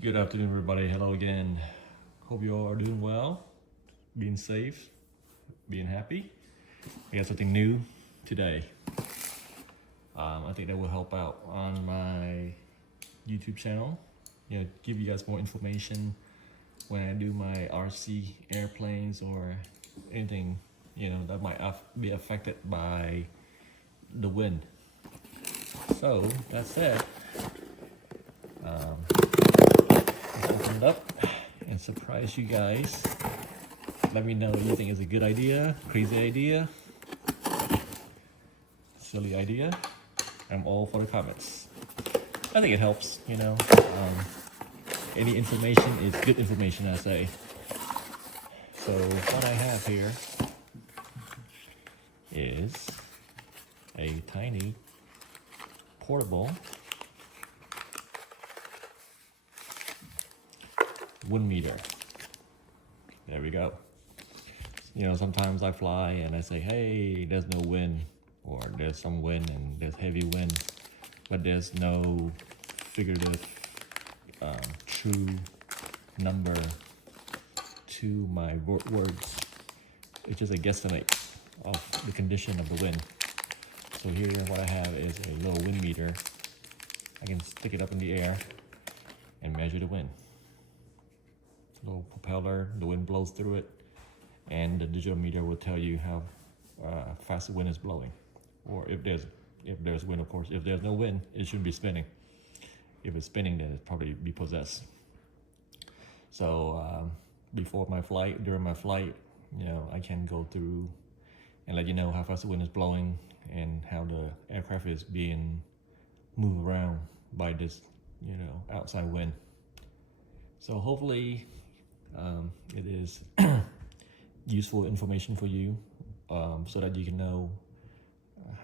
Good afternoon, everybody. Hello again. Hope you all are doing well, being safe, being happy. I got something new today. I think that will help out on my YouTube channel. Give you guys more information when I do my RC airplanes or anything, that might be affected by the wind. So that said, let's open it up and surprise you guys. Let me know what you think is a good idea, crazy idea, silly idea. I'm all for the comments. I think it helps, any information is good information, I say. So what I have here is a tiny portable wind meter. There we go. Sometimes I fly and I say, hey, there's no wind, or there's some wind and there's heavy wind, but there's no figurative true number to my words. It's just a guesstimate of the condition of the wind. So here what I have is a little wind meter. I can stick it up in the air and measure the wind. Little propeller, the wind blows through it, and the digital meter will tell you how fast the wind is blowing, or if there's wind, of course. If there's no wind, it shouldn't be spinning. If it's spinning, then it probably be possessed. So during my flight, I can go through and let you know how fast the wind is blowing and how the aircraft is being moved around by this, outside wind. So hopefully it is useful information for you, so that you can know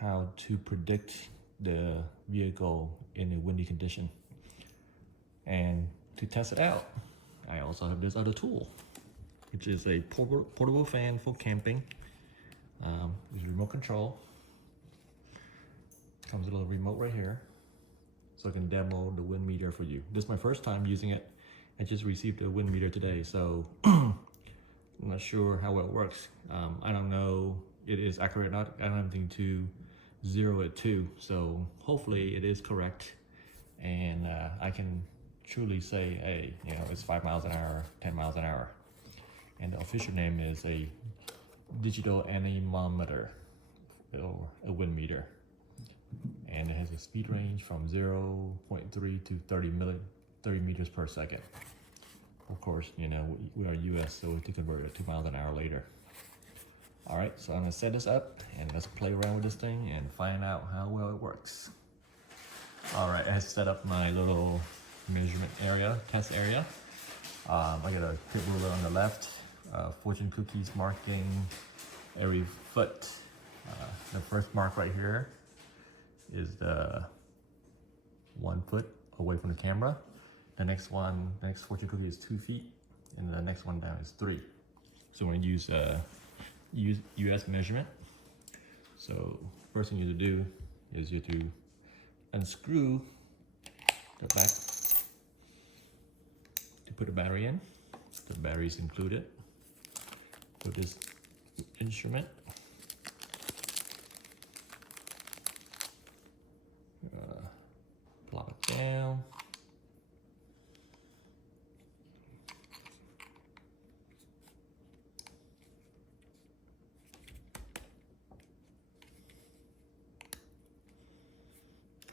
how to predict the vehicle in a windy condition. And to test it out, I also have this other tool, which is a portable fan for camping. With remote control. Comes with a little remote right here, so I can demo the wind meter for you. This is my first time using it. I just received a wind meter today, so I'm not sure how well it works. I don't know it is accurate or not. I don't have anything to zero it to, so hopefully it is correct, and I can truly say, hey, it's 5 miles an hour, 10 miles an hour. And the official name is a digital anemometer, or a wind meter, and it has a speed range from 0.3 to 30 meters per second. Of course, we are US, so we have to convert it to miles an hour later. All right, so I'm gonna set this up and let's play around with this thing and find out how well it works. All right, I set up my little measurement area, test area. I got a pit ruler on the left, fortune cookies marking every foot. The first mark right here is the 1 foot away from the camera. The next fortune cookie is 2 feet, and the next one down is 3. So we're gonna use US measurement. So first thing you have to do is you have to unscrew the back to put the battery in. The battery is included with this instrument. Plop it down.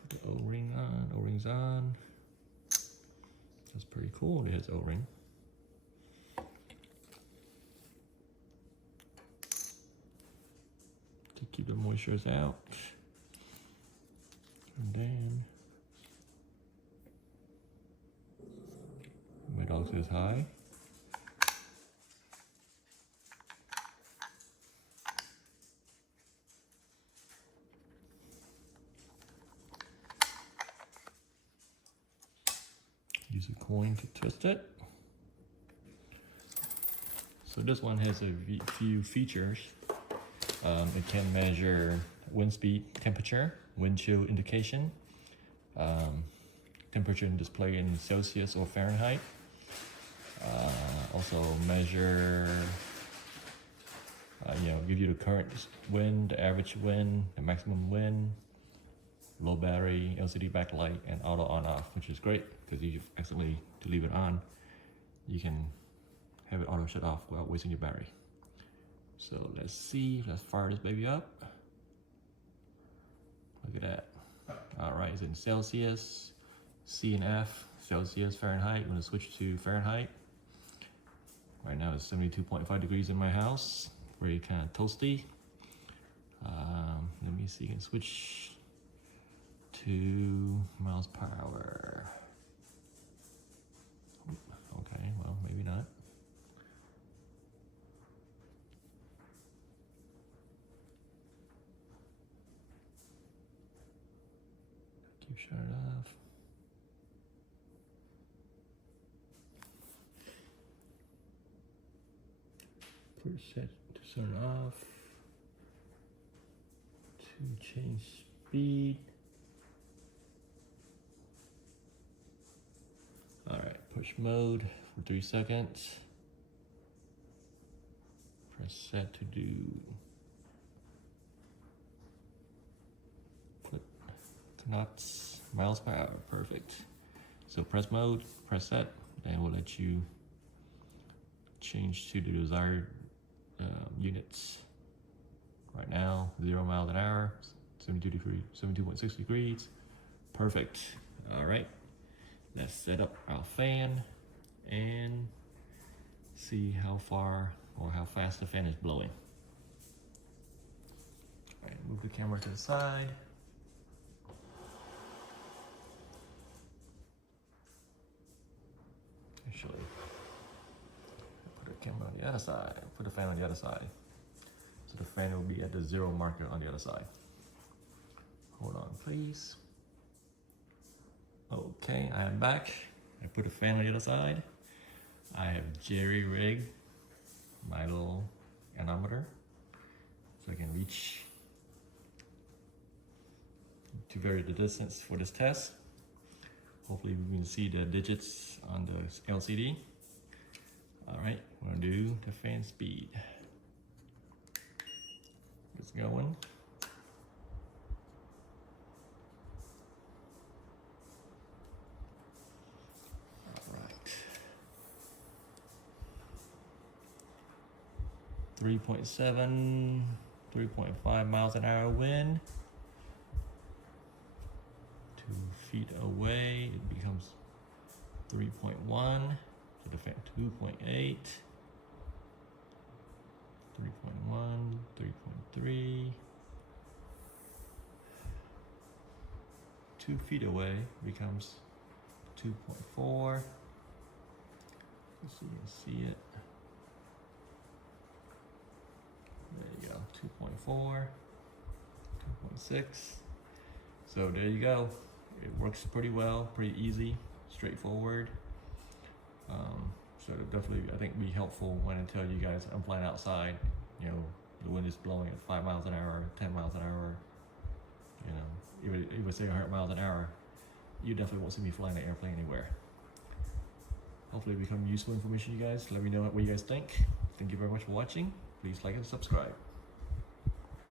Put the O-ring on, O-ring's on. That's pretty cool, it has O-ring. To keep the moistures out. And then my dog says hi. Use a coin to twist it. So this one has a few features. It can measure wind speed, temperature, wind chill indication, temperature and display in Celsius or Fahrenheit. Also measure, give you the current wind, the average wind, the maximum wind, low battery, LCD backlight, and auto on off, which is great because if you accidentally to leave it on, you can have it auto shut off without wasting your battery. So let's see, let's fire this baby up. Look at that. All right, it's in Celsius, C and F, Celsius, Fahrenheit. I'm gonna switch to Fahrenheit. Right now it's 72.5 degrees in my house. Very kind of toasty. Let me see, I can switch to miles per hour. Okay, well, maybe not. Keep shutting it off. Set to turn off. To change speed. All right, push mode for 3 seconds. Press set to do. Put knots, miles per hour, perfect. So press mode, press set, and we'll let you change to the desired units. Right now, 0 miles an hour, 72.6 degrees. Perfect. All right, let's set up our fan and see how far or how fast the fan is blowing. All right, move the camera to the side. Actually, put the camera on the other side, put the fan on the other side. So the fan will be at the 0 marker on the other side. Hold on, please. Okay, I am back. I put the fan on the other side. I have jerry-rigged my little anemometer so I can reach to vary the distance for this test. Hopefully we can see the digits on the LCD. All right, we're gonna do the fan speed. It's going. All right. 3.7, 3.5 miles an hour wind. 2 feet away, it becomes 3.1. To the fan, 2.8. 3.1, 3.3. 2 feet away becomes 2.4. Let's see, you can see it. There you go, 2.4, 2.6. So there you go. It works pretty well, pretty easy, straightforward. So definitely, I think, be helpful when I tell you guys I'm flying outside. You know, the wind is blowing at 5 miles an hour, 10 miles an hour. You know, even say 100 miles an hour, you definitely won't see me flying an airplane anywhere. Hopefully, it become useful information, you guys. Let me know what you guys think. Thank you very much for watching. Please like and subscribe.